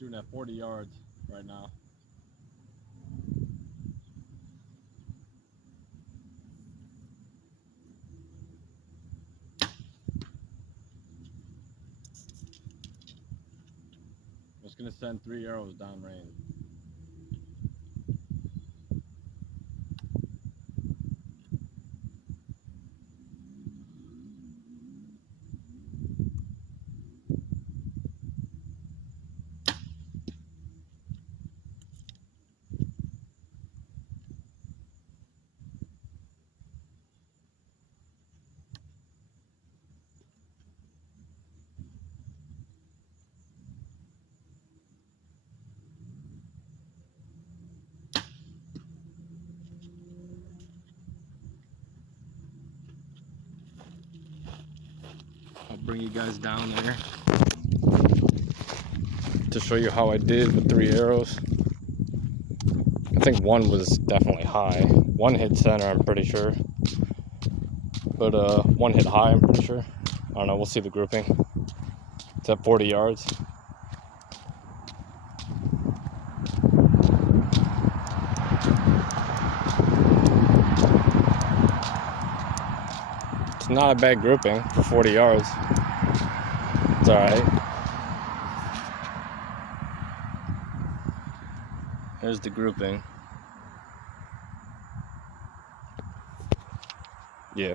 shooting at 40 yards right now. I'm just gonna send 3 arrows downrange. I'll bring you guys down there to show you how I did with 3 arrows. I think one was definitely high. One hit center, I'm pretty sure. But one hit high, I'm pretty sure. I don't know, we'll see the grouping. It's at 40 yards. It's not a bad grouping for 40 yards. It's alright. There's the grouping. Yeah.